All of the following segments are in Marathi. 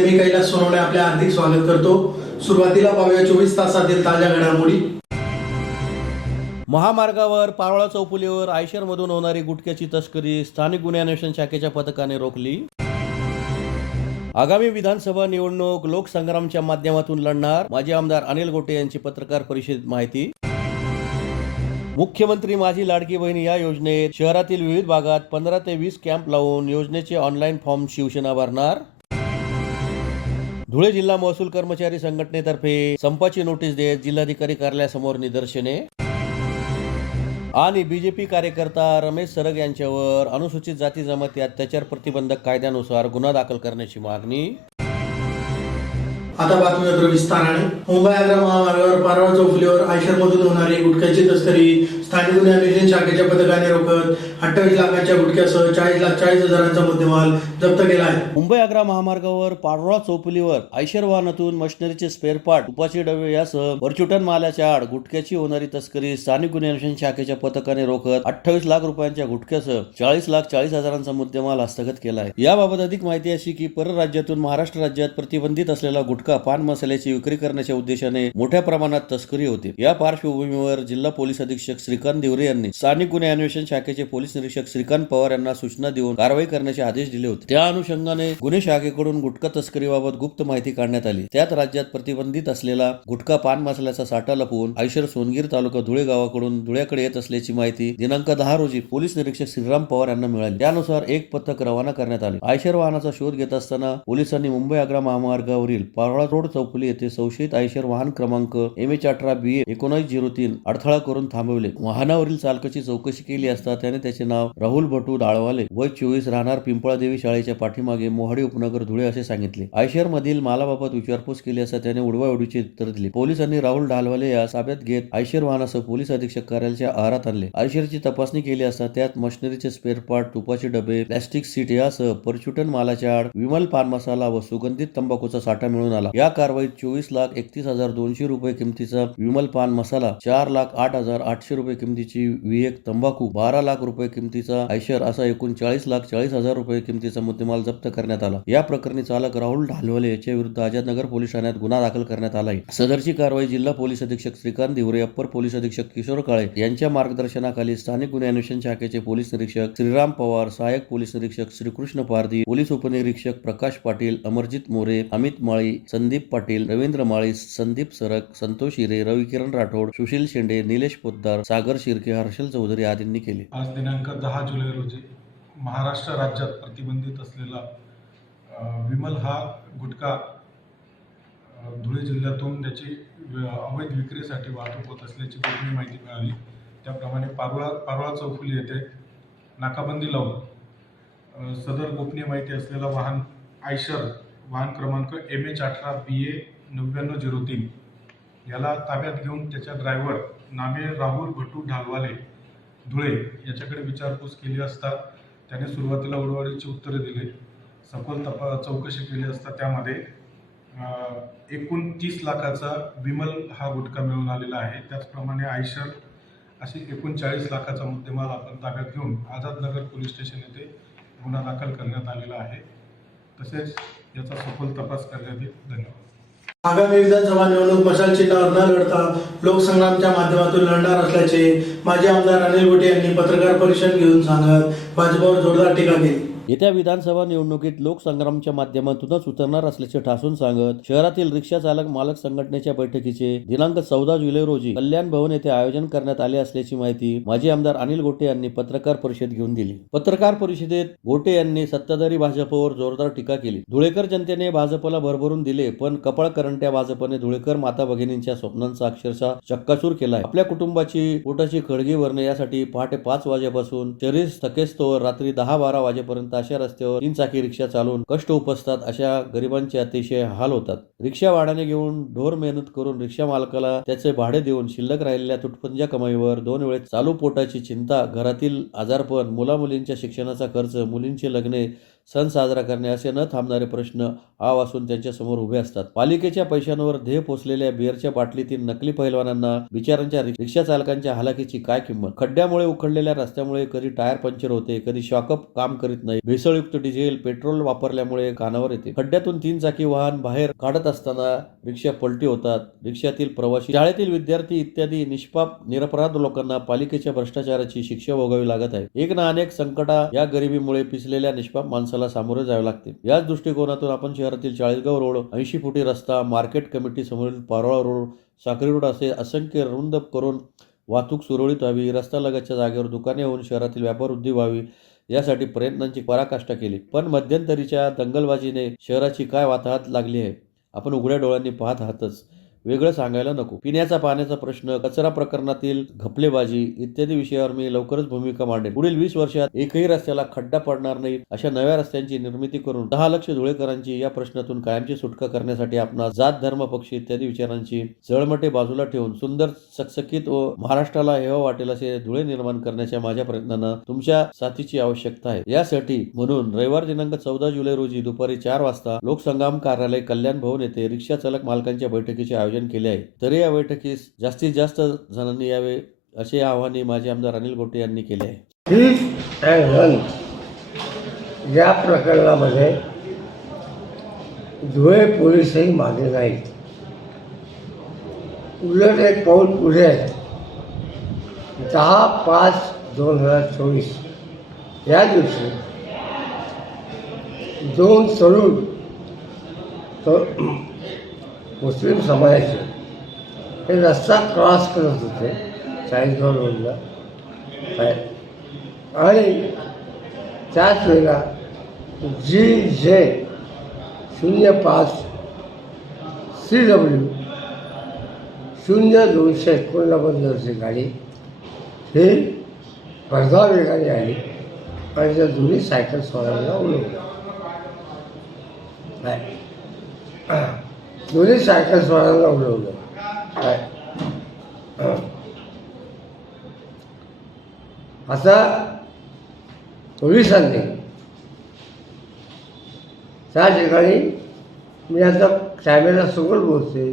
मध्ये मी कैलास सोनवणे आपले हार्दिक स्वागत करतो। सुरुवातीला पाहूया 24 तासातील ताज्या घडामोडी। महामार्गावर पारोळा चौफुलीवर आयशरमधून होणारी गुटख्याची तस्करी स्थानिक गुन्हे अन्वेषण शाखेच्या पथकाने रोखली। आगामी विधानसभा निवडणूक लोकसंग्रामच्या माध्यमातून लढणार माजी आमदार अनिल गोटे यांची पत्रकार परिषदेत माहिती। मुख्यमंत्री माझी लाडकी बहीण या योजनेत शहरातील विविध भागात 15 ते 20 कॅम्प लावून योजनेचे ऑनलाईन फॉर्म शिवसेना भरणार। धुळे जिल्हा महसूल कर्मचारी संघटनेतर्फे संपाची नोटीस देत जिल्हाधिकारी कार्यालयासमोर निदर्शने। आणि बीजेपी कार्यकर्ता रमेश सरग यांच्यावर अनुसूचित जाती जमाती अत्याचार प्रतिबंधक कायद्यानुसार गुन्हा दाखल करण्याची मागणी। आता बातम्या विस्ताराने। मुंबई आग्रा महामार्गावर पारोळा चौफुलीवर आयशरमधून होणारी गुटख्याची तस्करी स्थानिक गुन्हे अन्वेषण शाखेच्या पथकाने रोखत 28 लाखाच्या गुटख्यासह 40,40,000चा मुद्देमाल जप्त केला आहे। मुंबई आग्रा महामार्गावर पारोळा चौफुलीवर आयशर वाहनातून मशिनरीचे स्पेअर पार्ट, तुपाचे डबे यासह परचुटन मालाच्या आड गुटख्याची होणारी तस्करी स्थानिक गुन्हे अन्वेषण शाखेच्या पथकाने रोखत 28 लाख रुपयांच्या गुटख्यासह 40,40,000चा मुद्देमाल हस्तगत केला आहे। याबाबत अधिक माहिती अशी की परराज्यातून महाराष्ट्र राज्यात प्रतिबंधित असलेला गुटखा पान मसाल्याची विक्री करण्याच्या उद्देशाने मोठ्या प्रमाणात तस्करी होते। या पार्श्वभूमीवर जिल्हा पोलीस अधीक्षक श्रीकांत दिवरे यांनी स्थानिक गुन्हे अन्वेषण शाखेचे पोलीस निरीक्षक श्रीकांत पवार यांना सूचना देऊन कारवाई करण्याचे आदेश दिले होते। त्या अनुषंगाने गुन्हे शाखेकडून गुटखा तस्करीबाबत गुप्त माहिती काढण्यात आली। त्यात राज्यात प्रतिबंधित असलेला गुटखा पान मसाल्याचा साठा लपवून आयशर सोनगीर तालुका धुळे गावाकडून धुळ्याकडे येत असल्याची माहिती दिनांक 10 रोजी पोलीस निरीक्षक श्रीराम पवार यांना मिळाली। त्यानुसार एक पथक रवाना करण्यात आले। आयशर वाहनाचा शोध घेत असताना पोलिसांनी मुंबई आग्रा महामार्गावरील पारोळा रोड चौफुली येथे संशयित आयशर वाहन क्रमांक MH18BA 1903 अडथळा करून थांबवले। वाहनावरील चालकाची चौकशी केली असता त्याने त्याचे नाव राहुल भटू डाळवाले वय 24 राहणार पिंपळादेवी शाळेच्या पाठीमागे मोहाडी उपनगर धुळे असे सांगितले। आयशर मधील मालाबाबत विचारपूस केली असता त्याने उडवाउडवीचे उत्तर दिले। पोलिसांनी राहुल डाळवाले यास ताब्यात घेत आयशर वाहनासह पोलीस अधीक्षक कार्यालयाच्या आहारात आणले। आयशरची तपासणी केली असता त्यात मशिनरीचे स्पेअर पार्ट, तुपाचे डबे, प्लॅस्टिक सीट यासह परचुटन मालाच्या आड विमल पान मसाला व सुगंधित तंबाखूचा साठा मिळून आला। या कारवाईत 24,31,200 रुपये किमतीचा विमल पान मसाला, 4,08,800 रुपये किमतीची विएक तंबाखू, 12 लाख रुपये किमतीचा आयशर असा एकूण 40,40,000 रुपये किमतीचा मुद्देमाल जप्त करण्यात आला। या प्रकरणी चालक राहुल ढालवले याच्या विरुद्ध आझादनगर पोलीस ठाण्यात गुन्हा दाखल करण्यात आला आहे। सदरची कारवाई जिल्हा पोलीस अधीक्षक श्रीकांत दिवरे, अप्पर पोलीस अधीक्षक किशोर काळे यांच्या मार्गदर्शनाखाली स्थानिक गुन्हे अन्वेषण शाखेचे पोलीस निरीक्षक श्रीराम पवार, सहाय्यक पोलीस निरीक्षक श्रीकृष्ण पारधी, पोलीस उपनिरीक्षक प्रकाश पाटील, अमरजित मोरे, अमित माळी, संदीप पाटील, रवींद्र माळी, संदीप सरक, संतोष हिरे, रविकिरण राठोड, सुशील शेंडे, निलेश पोद्दार, सागर शिर्के, हर्षल चौधरी आदींनी केले। आज दिनांक 10 जुलै रोजी महाराष्ट्र राज्यात प्रतिबंधित असलेला विमल हा गुटखा धुळे जिल्ह्यातून त्याची अवैध विक्रीसाठी वाहतूक होत असल्याची गोपनीय माहिती मिळाली। त्याप्रमाणे पारोळा चौफुली येथे नाकाबंदी लावून सदर गोपनीय माहिती असलेला वाहन आयशर वाहन क्रमांक MH18BA 9903 याला ताब्यात घेऊन त्याच्या ड्रायव्हर नामे राहुल भटू ढालवाले धुळे याच्याकडे विचारपूस केली असता त्याने सुरुवातीला उडवाडीची उत्तरे दिली। सखोल चौकशी केली असता त्यामध्ये एकूण 30 लाखाचा विमल हा गुटखा मिळून आलेला आहे। त्याचप्रमाणे आयशर अशी एकूण 40 लाखाचा मुद्देमाल आपण ताब्यात घेऊन आझादनगर पोलीस स्टेशन येथे गुन्हा दाखल करण्यात आलेला आहे। तसेच याचा सखोल तपास करण्यात येईल। धन्यवाद। आगामी विधानसभा निवडणूक मशाल चिन्हावर न लढता लोकसंग्रामच्या माध्यमातून लढणार असल्याचे माजी आमदार अनिल गोटे यांनी पत्रकार परिषद घेऊन सांगत भाजपवर जोरदार टीका केली। येत्या विधानसभा निवडणुकीत लोकसंग्रामच्या माध्यमातूनच उतरणार असल्याचे ठासून सांगत शहरातील रिक्षा चालक मालक संघटनेच्या बैठकीचे दिनांक 14 जुलै रोजी कल्याण भवन येथे आयोजन करण्यात आले असल्याची माहिती माजी आमदार अनिल गोटे यांनी पत्रकार परिषद घेऊन दिली। पत्रकार परिषदेत गोटे यांनी सत्ताधारी भाजपवर जोरदार टीका केली। धुळेकर जनतेने भाजपला भरभरून दिले, पण कपाळ करंट्या भाजपने धुळेकर माता भगिनींच्या स्वप्नांचा अक्षरशः चक्काचूर केलाय। आपल्या कुटुंबाची पोटाची खळगी भरणे यासाठी पहाटे 5 वाजेपासून शरीर थकेस्तोवर रात्री 10-12 वाजेपर्यंत अशा रस्त्यावर 3 चाकी रिक्षा चालवून कष्ट उपसतात अशा गरिबांचे अतिशय हाल होतात। रिक्षा भाड्याने घेऊन ढोर मेहनत करून रिक्षा मालकाला त्याचे भाडे देऊन शिल्लक राहिलेल्या तुटपुंज्या कमाईवर 2 वेळेस चालू पोटाची चिंता, घरातील आजारपण, मुलामुलींच्या शिक्षणाचा खर्च, मुलींची लग्ने, सण साजरा करणे असे न थांबणारे प्रश्न आवासून त्यांच्या समोर उभे असतात. पालिकेच्या पैशांवर ध्येय पोचलेल्या बिअरच्या बाटलीतील नकली पहिलवानांना, बिचारांच्या रिक्षा चालकांच्या हालाकीची काय किंमत? खड्ड्यामुळे उखडलेल्या रस्त्यामुळे कधी टायर पंक्चर होते, कधी शॉकअप काम करीत नाही. भेसळयुक्त डिझेल, पेट्रोल वापरल्यामुळे कानावर येते. खड्ड्यातून 3 चाकी वाहन बाहेर काढत असताना रिक्षा पलटी होतात. रिक्षातील प्रवासी, शाळेतील विद्यार्थी इत्यादी निष्पाप निरपराध लोकांना पालिकेच्या भ्रष्टाचाराची शिक्षा भोगावी लागत आहे. एक ना अनेक संकटा या गरिबीमुळे पिसलेल्या निष्पाप माणसाला सामोरे जावे लागते. याच दृष्टिकोनातून आपण शहरातील चाळीसगाव रोड, 80 फुटी रस्ता, मार्केट कमिटी समोरील पारोळा रोड, साक्री रोड असे असंख्य रुंद करून वाहतूक सुरळीत व्हावी, रस्त्यालगतच्या जागेवर दुकाने होऊन शहरातील व्यापार वृद्धी व्हावी यासाठी प्रयत्नांची पराकाष्ठा केली. पण मध्यंतरीच्या दंगलबाजीने शहराची काय वाताहत लागली आहे आपण उघड्या डोळ्यांनी पाहत आहातच. वेगळं सांगायला नको. पिण्याचा पाण्याचा प्रश्न, कचरा प्रकरणातील घपलेबाजी इत्यादी विषयावर मी लवकरच भूमिका मांडेन. पुढील 20 वर्षात एकही रस्त्याला खड्डा पडणार नाही अशा नव्या रस्त्यांची निर्मिती करून 10 लक्ष धुळेकरांची या प्रश्नातून कायमची सुटका करण्यासाठी आपणास जात, धर्म, पक्ष इत्यादी विचारांची जळमटे बाजूला ठेवून सुंदर, सकसकीत व महाराष्ट्राला हेवा वाटेल असे धुळे निर्माण करण्याच्या माझ्या प्रयत्नांना तुमच्या साथीची आवश्यकता आहे. यासाठी म्हणून रविवार दिनांक 14 जुलै रोजी दुपारी 4 वाजता लोकसंग्राम कार्यालय, कल्याण भवन येथे रिक्षा चालक मालकांच्या बैठकीचे आयोजन केले आहे. तरी या बैठकीस जास्तीत जास्त जणांनी यावे असे आवाहन माजी आमदार अनिल गोटे यांनी केले आहे. हिट अँड रन या प्रकरणामध्ये धुळे पोलीसही मागे नाहीत. उलट एक पाऊल पुढे आहेत. 10/5/2024 या दिवशी 2 तरुण मुस्लिम समाजाचे हे रस्ता क्रॉस करत होते चाळीसगाव रोडला आणि त्याच वेळेला GJ 05 CW 0289 गाडी ही भरधाव वेगाने आली आणि त्या दोन्ही सायकल स्वारांना उडवलं. दोन्ही सायकल स्वारांना उडवलं. आता पोलिसांनी त्या ठिकाणी मी आता कॅमेऱ्यासमोर बोलते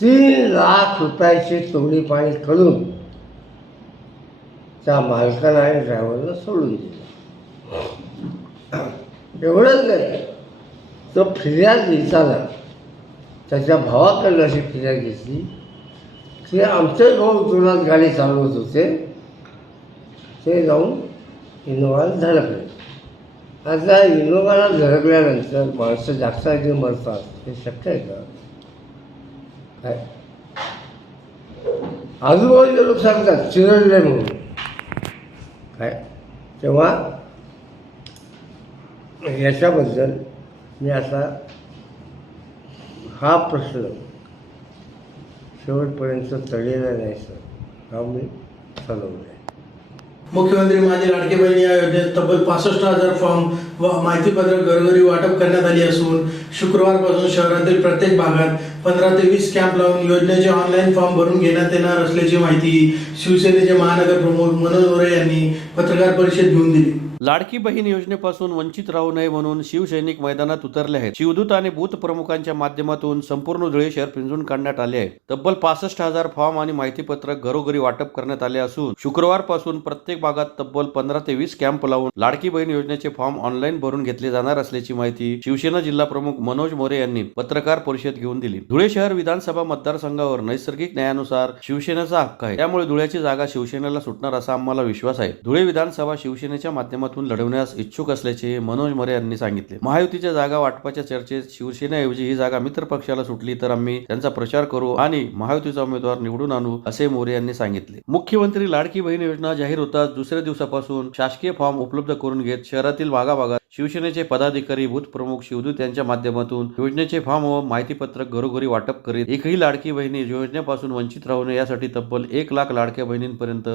3 लाख रुपयाची तोडी पाणी करून त्या मालकाला आणि ड्रायव्हरला सोडून दिलं. एवढंच नाही, तो फिर्याद लिहिताना त्याच्या भावाकडनं अशी फिर्याद घेतली की आमचे भाऊ जोरात गाडी चालवत होते, ते जाऊन इनोव्हाला धडकले. आता इनोव्हाला धडकल्यानंतर माणसं जागसाचे मरतात हे शक्य आहे का? काय आजूबाजूचे लोक सांगतात चिरडले म्हणून. काय तेव्हा याच्याबद्दल मी आता हा प्रश्न शेवटपर्यंत तळलेला नाही सर, हा मी चालवला आहे. मुख्यमंत्री माझी लाडकी बहीण या योजनेत तब्बल 65,000 फॉर्म व माहितीपत्रक घरोघरी वाटप करण्यात आली असून शुक्रवारपासून शहरातील प्रत्येक भागात 15 ते 20 कॅम्प लावून योजनेचे ऑनलाईन फॉर्म भरून घेण्यात येणार असल्याची माहिती शिवसेनेचे महानगर प्रमुख मनोज मोरे यांनी पत्रकार परिषद घेऊन दिली. लाडकी बहीण योजनेपासून वंचित राहू नये म्हणून शिवसैनिक मैदानात उतरले आहेत. शिवदूत आणि बूथ प्रमुखांच्या माध्यमातून संपूर्ण धुळे शहर पिंजून काढण्यात आले आहे. तब्बल 65,000 फॉर्म आणि माहितीपत्रक घरोघरी वाटप करण्यात आले असून शुक्रवारपासून प्रत्येक भागात तब्बल 15 ते 20 कॅम्प लावून लाडकी बहीण योजनेचे फॉर्म ऑनलाईन भरून घेतले जाणार असल्याची माहिती शिवसेना जिल्हा प्रमुख मनोज मोरे यांनी पत्रकार परिषद घेऊन दिली. धुळे शहर विधानसभा मतदारसंघावर नैसर्गिक न्यायानुसार शिवसेनेचा हक्क आहे, त्यामुळे धुळ्याची जागा शिवसेनेला सुटणार असा आम्हाला विश्वास आहे. धुळे विधानसभा शिवसेनेच्या माध्यमातून लढवण्यास इच्छुक असल्याचे मनोज मोरे यांनी सांगितले. महायुतीच्या जागा वाटपाच्या चर्चेत शिवसेनेऐवजी ही जागा मित्र पक्षाला सुटली तर आम्ही त्यांचा प्रचार करू आणि महायुतीचा उमेदवार निवडून आणू असे मोरे यांनी सांगितले. मुख्यमंत्री लाडकी बहीण योजना जाहीर होताच दुसऱ्या दिवसापासून शासकीय फॉर्म उपलब्ध करून घेत शहरातील भागाभागात शिवसेनेचे पदाधिकारी, बूथ प्रमुख, शिवदूत यांच्या माध्यमातून योजनेचे फॉर्म व माहितीपत्रक घरोघरी वाटप करीत एकही लाडकी बहिणी योजनेपासून वंचित राहू नये यासाठी तब्बल 1 लाख लाडक्या बहिणींपर्यंत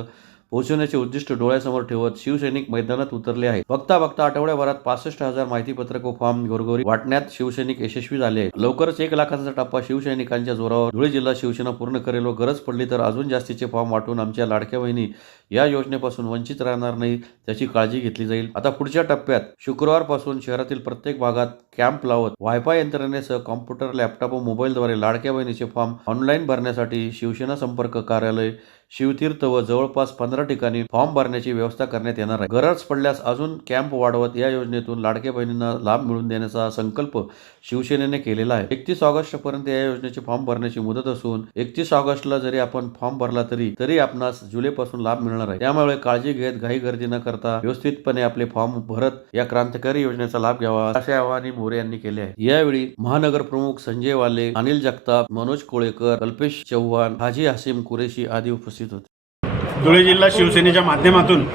पोहोचवण्याचे उद्दिष्ट डोळ्यासमोर ठेवत शिवसैनिक मैदानात उतरले आहेत. बघता बघता आठवड्याभरात 65,000 माहिती पत्रक व फॉर्म घरोघरी वाटण्यात शिवसैनिक यशस्वी झाले आहेत. लवकरच 1 लाखाचा टप्पा शिवसैनिकांच्या जोरावर धुळे जिल्हा शिवसेना पूर्ण करेल व गरज पडली तर अजून जास्तीचे फॉर्म वाटून आमच्या लाडक्या बहिणी या योजनेपासून वंचित राहणार नाही त्याची काळजी घेतली जाईल. आता पुढच्या टप्प्यात शुक्रवारपासून शहरातील प्रत्येक भागात कॅम्प लावत वायफाय यंत्रणेसह कॉम्प्युटर, लॅपटॉप व मोबाईलद्वारे लाडक्या बहिणीचे फॉर्म ऑनलाईन भरण्यासाठी शिवसेना संपर्क कार्यालय, शिवतीर्थ व जवळपास 15 ठिकाणी फॉर्म भरण्याची व्यवस्था करण्यात येणार आहे. गरज पडल्यास अजून कॅम्प वाढवत या योजनेतून लाडक्या बहिणींना लाभ मिळवून देण्याचा संकल्प शिवसेनेने केलेला आहे. 31 ऑगस्टपर्यंत या योजनेचे फॉर्म भरण्याची मुदत असून 31 ऑगस्टला जरी आपण फॉर्म भरला तरी आपणास जुलैपासून लाभ मिळणार आहे. त्यामुळे काळजी घेत घाई गर्दी न करता व्यवस्थितपणे आपले फॉर्म भरत या क्रांतिकारी योजनेचा लाभ घ्यावा असे आवाहन मोरे यांनी केले आहे. यावेळी महानगर प्रमुख संजय वाले, अनिल जगताप, मनोज कोळेकर, कल्पेश चव्हाण, हाजी हसीम कुरेशी आदी उपस्थित होते. धुळे जिल्हा शिवसेनेच्या माध्यमातून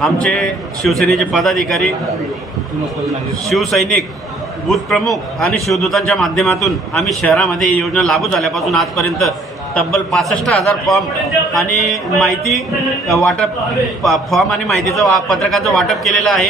आमचे शिवसेनेचे पदाधिकारी, शिवसैनिक, बूथ प्रमुख आणि शिवदूतांच्या माध्यमातून आम्ही शहरामध्ये ही योजना लागू झाल्यापासून आजपर्यंत तब्बल 65,000 फॉर्म आणि माहिती वाटप फॉर्म आणि पत्रकाचं वाटप केलेलं आहे.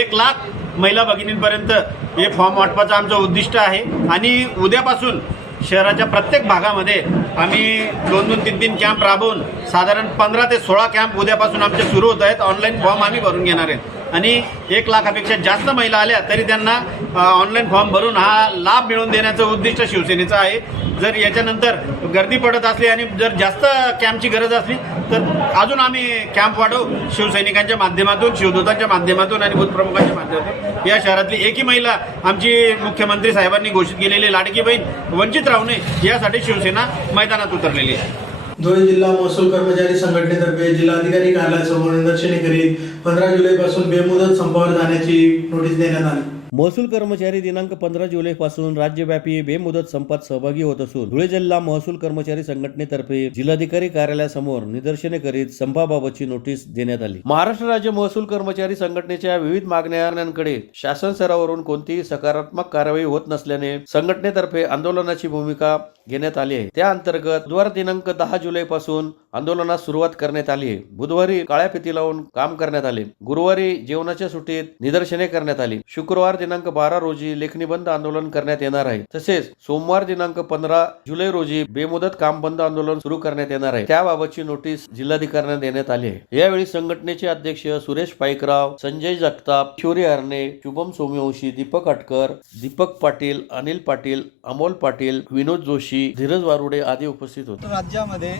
1 लाख महिला भगिनींपर्यंत हे फॉर्म वाटपाचं आमचं उद्दिष्ट आहे आणि उद्यापासून शहराच्या प्रत्येक भागामध्ये आम्ही 2-2, 3-3 कॅम्प राबवून साधारण 15 ते 16 कॅम्प उद्यापासून आमचे सुरू होत आहेत. ऑनलाईन फॉर्म आम्ही भरून घेणार आहेत आणि 1 लाखापेक्षा जास्त महिला आल्या तरी त्यांना ऑनलाईन फॉर्म भरून हा लाभ मिळवून देण्याचं उद्दिष्ट शिवसेनेचं आहे. जर याच्यानंतर गर्दी पडत असली आणि जर जास्त कॅम्पची गरज असली तर अजून आम्ही कॅम्प वाढवू. शिवसैनिकांच्या माध्यमातून, शिवदूतांच्या माध्यमातून आणि बूथप्रमुखांच्या माध्यमातून या शहरातली एकही महिला आमची मुख्यमंत्री साहेबांनी घोषित केलेली लाडकी बहीण वंचित राहू नये यासाठी शिवसेना मैदानात उतरलेली आहे. धुळे जिल्हा महसूल कर्मचारी संघटनेतर्फे जिल्हाधिकारी कार्यालयासमोर निदर्शने करीत 15 जुलैपासून बेमुदत संपावर जाण्याची नोटीस देण्यात आली. महसूल कर्मचारी दिनांक 15 जुलैपासून राज्यव्यापी बेमुदत संपात सहभागी होत असून धुळे जिल्हा महसूल कर्मचारी संघटनेतर्फे जिल्हाधिकारी कार्यालयासमोर निदर्शने करीत संपाबाबतची नोटीस देण्यात आली. महाराष्ट्र राज्य महसूल कर्मचारी संघटनेच्या विविध मागण्यांकडे शासन स्तरावरून कोणतीही सकारात्मक कारवाई होत नसल्याने संघटनेतर्फे आंदोलनाची भूमिका घेण्यात आली आहे. त्या अंतर्गत बुधवार दिनांक 10 जुलैपासून आंदोलनास सुरुवात करण्यात आली आहे. बुधवारी काळ्या फिती लावून काम करण्यात आले. गुरुवारी जेवणाच्या सुट्टीत निदर्शने करण्यात आली. शुक्रवार दिनांक 12 रोजी लेखणी बंद आंदोलन करण्यात येणार आहे. तसेच सोमवार दिनांक 15 जुलै रोजी बेमुदत काम बंद आंदोलन सुरू करण्यात येणार आहे. त्याबाबतची नोटीस जिल्हाधिकाऱ्यांना देण्यात आली आहे. यावेळी संघटनेचे अध्यक्ष सुरेश पाईकराव, संजय जगताप, किशोरी हरणे, शुभम सोमवंशी, दीपक अटकर, दीपक पाटील, अनिल पाटील, अमोल पाटील, विनोद जोशी, धीरज वारुडे आदी उपस्थित होते. राज्यामध्ये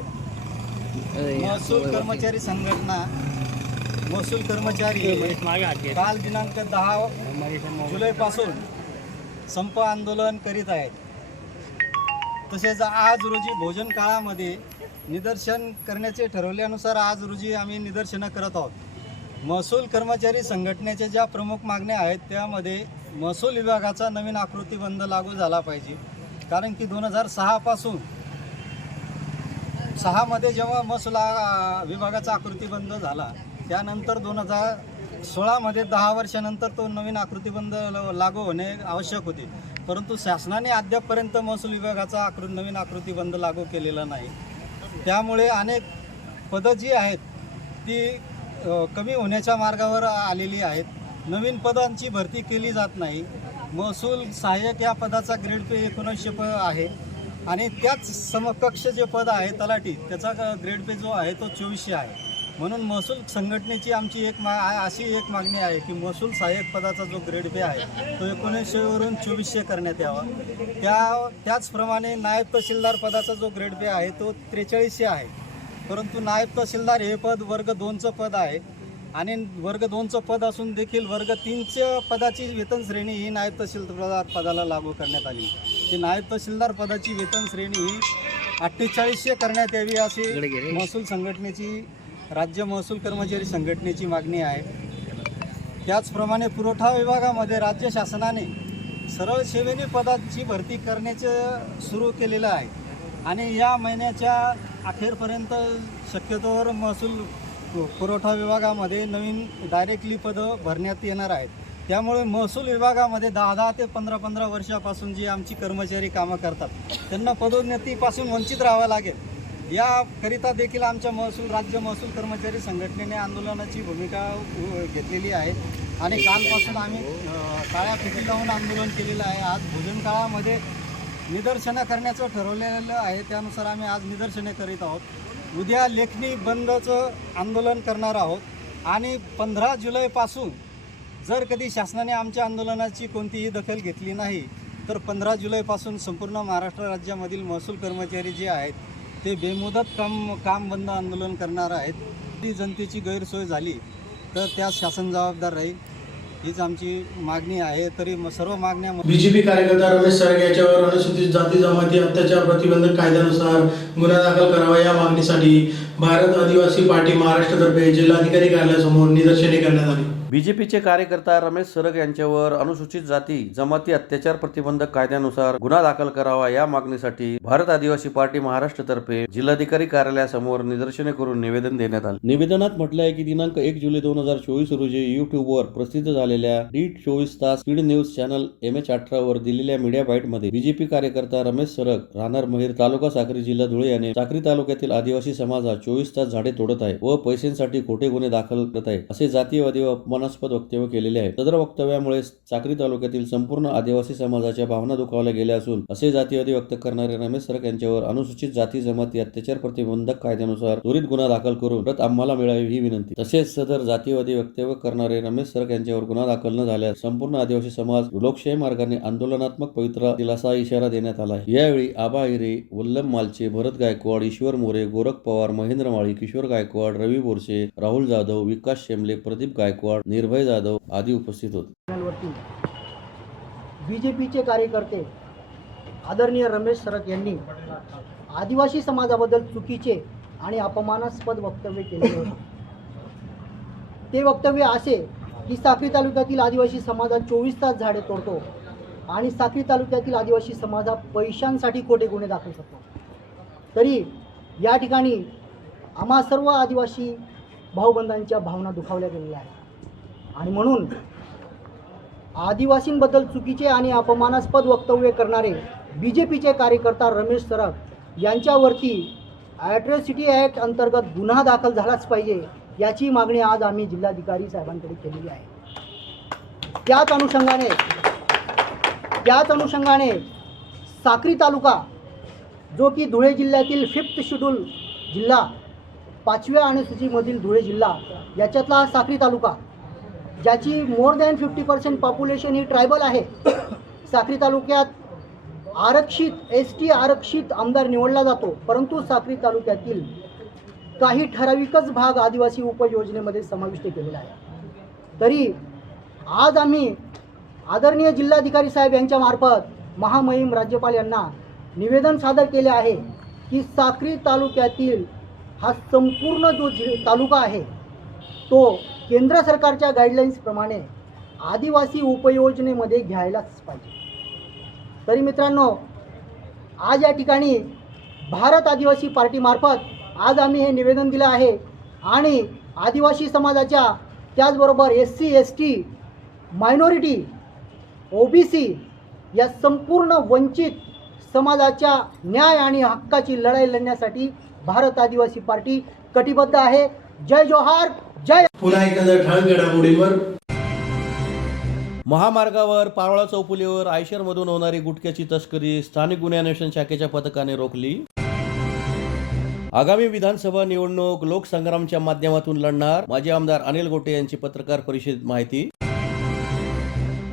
महसूल कर्मचारी संघटना, महसूल कर्मचारी काल दिनांक 10 जुलैपासून संप आंदोलन करीत आहेत. तसेच आज रोजी भोजन काळामध्ये निदर्शन करण्याचे ठरवल्यानुसार आज रोजी आम्ही निदर्शनं करत आहोत. महसूल कर्मचारी संघटनेच्या ज्या प्रमुख मागण्या आहेत त्यामध्ये महसूल विभागाचा नवीन आकृतीबंध लागू झाला पाहिजे. कारण की 2006 पासून 6 मध्ये जेव्हा महसूल विभागाचा आकृतीबंद झाला त्यानंतर 2016 मध्ये 10 वर्षानंतर तो नवीन आकृतीबंद लागू होणे आवश्यक होते. परंतु शासनाने अद्यापपर्यंत महसूल विभागाचा नवीन आकृतीबंद लागू केलेला नाही. त्यामुळे अनेक पदं जी आहेत ती कमी होण्याच्या मार्गावर आलेली आहेत. नवीन पदांची भरती केली जात नाही. महसूल सहाय्यक या पदाचा ग्रेड पे 1900 आहे आणि त्याच समकक्ष जे पद आहे तलाठी त्याचा ग्रेड पे जो आहे तो 2400 आहे. म्हणून महसूल संघटनेची आमची अशी एक मागणी आहे की महसूल सहाय्यक पदाचा जो ग्रेड पे आहे तो 1900 वरून 2400 करण्यात यावा. त्याचप्रमाणे नायब तहसीलदार पदाचा जो ग्रेड पे आहे तो 4300 आहे. परंतु नायब तहसीलदार हे पद वर्ग 2चं पद आहे आणि वर्ग 2चं पद असून देखील वर्ग 3च्या पदाची वेतन श्रेणी ही नायब तहसीलदार पदाला लागू करण्यात आली. ती नायब तहसीलदार पदाची वेतन श्रेणी ही 4800 करण्यात यावी अशी महसूल संघटनेची, राज्य महसूल कर्मचारी संघटनेची मागणी आहे. त्याचप्रमाणे पुरवठा विभागामध्ये राज्य शासनाने सरळ सेवेने पदाची भरती करण्याचे सुरू केलेलं आहे आणि या महिन्याच्या अखेरपर्यंत शक्यतोवर महसूल पुरवठा विभागामध्ये नवीन डायरेक्टली पदं भरण्यात येणार आहेत. त्यामुळे महसूल विभागामध्ये 10 ते 15 वर्षापासून जी आमची कर्मचारी कामं करतात त्यांना पदोन्नतीपासून वंचित राहावं लागेल. याकरिता देखील आमच्या राज्य महसूल कर्मचारी संघटनेने आंदोलनाची भूमिका घेतलेली आहे आणि कालपासून आम्ही काळ्या फिती लावून आंदोलन केलेलं आहे. आज भोजन काळामध्ये निदर्शनं करण्याचं ठरवलेलं आहे, त्यानुसार आम्ही आज निदर्शने करीत आहोत. उद्या लेखणी बंदचं आंदोलन करणार आहोत आणि 15 जुलैपासून जर कधी शासनाने आमच्या आंदोलनाची कोणतीही दखल घेतली नाही तर 15 जुलैपासून संपूर्ण महाराष्ट्र राज्यामधील महसूल कर्मचारी जे आहेत ते बेमुदत काम बंद आंदोलन करणार आहेत. ती जनतेची गैरसोय झाली तर त्यास शासन जबाबदार राहील, हीच आमची मागणी आहे. तरी सर्व मागण्या बीजेपी कार्यकर्ता रमेश सरग याच्यावर अनुसूचित जाती जमाती अत्याचार प्रतिबंधक कायद्यानुसार गुन्हा दाखल करावा या मागणीसाठी भारत आदिवासी पार्टी महाराष्ट्रतर्फे जिल्हाधिकारी कार्यालयासमोर निदर्शने करण्यात आली. बीजेपीचे कार्यकर्ता रमेश सरग यांच्यावर अनुसूचित जाती जमाती अत्याचार प्रतिबंधक कायद्यानुसार गुन्हा दाखल करावा या मागणीसाठी भारत आदिवासी पार्टी महाराष्ट्रतर्फे जिल्हाधिकारी कार्यालयासमोर निदर्शने करून निवेदन देण्यात आले. निवेदनात म्हटलं आहे की दिनांक 1 जुलै 2024 रोजी युट्यूबवर प्रसिद्ध झालेल्या D24 तास स्पीड न्यूज चॅनल MH18 वर दिलेल्या मीडिया बाईटमध्ये बीजेपी कार्यकर्ता रमेश सरग राहणार महिर तालुका साक्री जिल्हा धुळे याने साक्री तालुक्यातील आदिवासी समाजात 24 तास झाडे तोडत आहे व पैशांसाठी खोटे गुन्हे दाखल करत आहे असे जातीयवादी व अपमानास्पद वक्तव्य केलेले आहे. सदर वक्तव्यामुळे साक्री तालुक्यातील संपूर्ण आदिवासी समाजाच्या भावना दुखावल्या गेल्या असून असे जातीयवादी व्यक्त करणारे रमेश सरग यांच्यावर अनुसूचित जाती जमाती अत्याचार प्रतिबंधक कायद्यानुसार त्वरित गुन्हा दाखल करून परत आम्हाला मिळावी ही विनंती. तसेच सदर जातीयवादी वक्तव्य करणारे रमेश सरग यांच्यावर गुन्हा दाखल न झाल्यास संपूर्ण आदिवासी समाज लोकशाही मार्गाने आंदोलनात्मक पवित्रा दिला असा इशारा देण्यात आला आहे. यावेळी आबा हिरे, वल्लभ मालचे, भरत गायकवाड, ईश्वर मोरे, गोरख पवार, महेंद्र माळी, किशोर गायकवाड, रवी बोरसे, राहुल जाधव, विकास शेमले, प्रदीप गायकवाड, निर्भय जाधव आदी उपस्थित होते. बीजेपीचे कार्यकर्ते आदरणीय रमेश सरग यांनी आदिवासी समाजाबद्दल चुकीचे आणि अपमानास्पद वक्तव्य केले होते. ते वक्तव्य असे की साक्री तालुक्यातील आदिवासी समाजात 24 तास झाडे तोडतो आणि साक्री तालुक्यातील आदिवासी समाजात पैशांसाठी खोटे गुन्हे दाखल करतो. तरी या ठिकाणी आम्हा सर्व आदिवासी भाऊबंधांच्या भावना दुखावल्या गेलेल्या आहेत आणि म्हणून आदिवासींबद्दल चुकीचे आणि अपमानास्पद वक्तव्य करणारे बीजेपीचे कार्यकर्ता रमेश सरग यांच्यावरती ॲट्रॉसिटी ॲक्ट अंतर्गत गुन्हा दाखल झालाच पाहिजे याची मागणी आज आम्ही जिल्हाधिकारी साहेबांकडे केलेली आहे. त्याच अनुषंगाने साक्री तालुका जो की धुळे जिल्ह्यातील 5th शेड्यूल जिल्हा 5व्या अनुसूचीमधील धुळे जिल्हा याच्यातला हा साक्री तालुका ज्याची मोर दॅन 50% पॉप्युलेशन ही ट्रायबल आहे. साक्री तालुक्यात आरक्षित ST आरक्षित आमदार निवडला जातो, परंतु साक्री तालुक्यातील काही ठराविकच भाग आदिवासी उपयोजनेमध्ये समाविष्ट केलेला आहे. तरी आज आम्ही आदरणीय जिल्हाधिकारी साहेब यांच्या मार्फत महामहिम राज्यपाल यांना निवेदन सादर केले आहे की साक्री तालुक्यातील हा संपूर्ण जो तालुका आहे तो केंद्र सरकारच्या गाईडलाईन्सप्रमाणे आदिवासी उपयोजनेमध्ये घ्यायलाच पाहिजे. तरी मित्रांनो, आज या ठिकाणी भारत आदिवासी पार्टीमार्फत आज आम्ही हे निवेदन दिलं आहे आणि आदिवासी समाजाच्या त्याचबरोबर SC ST मायनॉरिटी OBC या संपूर्ण वंचित समाजाच्या न्याय आणि हक्काची लढाई लढण्यासाठी भारत आदिवासी पार्टी कटिबद्ध आहे. जय जोहार, जय. पुन्हा एक नजर ठळक घडामोडींवर. महामार्गावर पारोळा चौफुलीवर आयशरमधून होणारी गुटख्याची तस्करी स्थानिक गुन्हे अन्वेषण शाखेच्या पथकाने रोखली. आगामी विधानसभा निवडणूक लोकसंग्रामच्या माध्यमातून लढणार माजी आमदार अनिल गोटे यांची पत्रकार परिषदेत माहिती.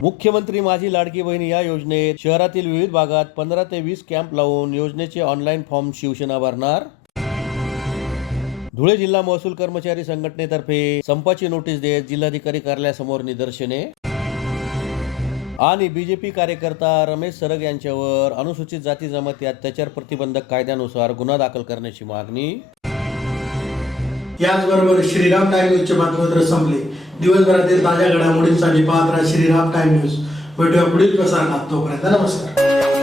मुख्यमंत्री माझी लाडकी बहीण या योजनेत शहरातील विविध भागात 15 ते 20 कॅम्प लावून योजनेचे ऑनलाईन फॉर्म शिवसेना भरणार. धुळे जिल्हा महसूल कर्मचारी संघटनेतर्फे संपाची नोटीस देत जिल्हाधिकारी कार्यालयासमोर निदर्शने. आणि बीजेपी कार्यकर्ता रमेश सरग यांच्यावर अनुसूचित जाती जमाती अत्याचार प्रतिबंधक कायद्यानुसार गुन्हा दाखल करण्याची मागणी. याचबरोबर श्रीराम टाइम न्यूजचे बातमीपत्र संपले. दिवसभरातील ताज्या घडामोडींसाठी पाहत राहा श्रीराम टाइम न्यूज. भेटूया पुढील प्रसारणात. तोपर्यंत नमस्कार.